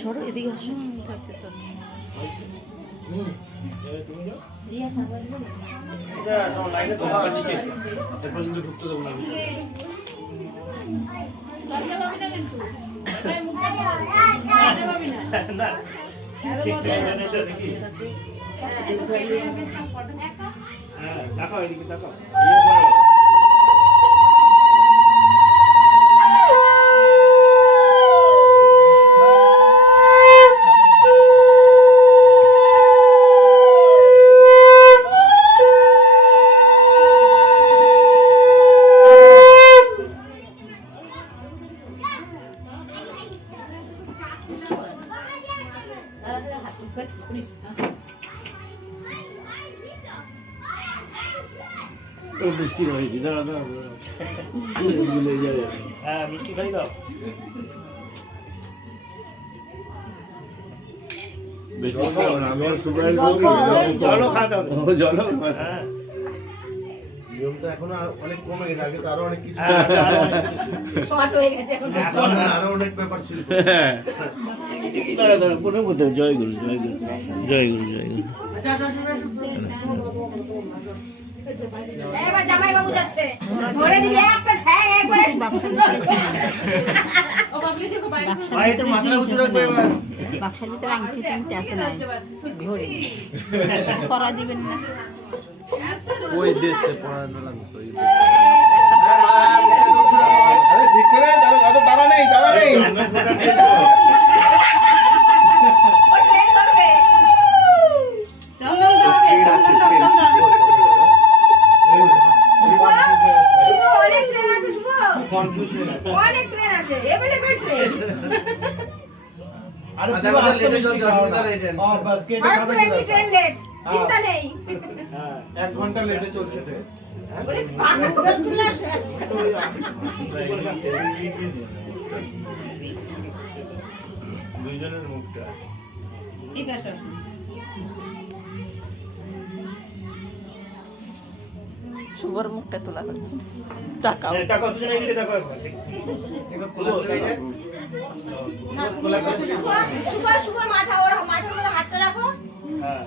সরো এদিকে আসো। ঢুকতে দেবো না। তাকাও এদিকে তাকাও। মিষ্টি হয়নি না না হ্যাঁ মিষ্টি খাই দাও বেশি খাও না আমি সুগার জলও খাওয়া দাও জলও হ্যাঁ নিয়মটা এখন অনেক কমে গেছে আগে তো আরো অনেক কিছু শর্ট হয়ে গেছে এখন আরো অনেক ব্যাপার ছিল দাঁড়া দাঁড়া পুরো বলতে জয় গুরু জয় গুরু জয় গুরু জয় গুরু এবার জামাই বাবু যাচ্ছে ধরে দিবে একটা ঠ্যাং একবারে ও বাবলি দেখো ভাই তো মাথা উঁচু রাখবে এবার বাক্সের ভিতরে আংটি টাংটি আছে না ধরে পরা দিবেন না ওই দেশে পড়ানো লাগতো ওই দেশে আরে ঠিক করে দাঁড়া নেই ও ট্রেন ধরবে চন্দন ধরবে চন্দন শুভ অনেক ট্রেন আছে শুভ অনেক ট্রেন আছে এভেলেবল ট্রেন আরে পুরো আসতে বেশি অসুবিধা নেই ট্রেন আর পুরো এমনি ট্রেন লেট চিন্তা নেই হ্যাঁ 1 ঘন্টা লেটে চলছে ট্রেন ওরে পাকা কোনগুলো আসে দুইজনের মুখটা ঠিক আছে শুভর মুখটা তোলা হচ্ছে টাকা কত জন এদিকে দেখো এবার খোলা হয়ে যায় শুভ মাথা ওর মাথার মধ্যে হাতটা রাখো হ্যাঁ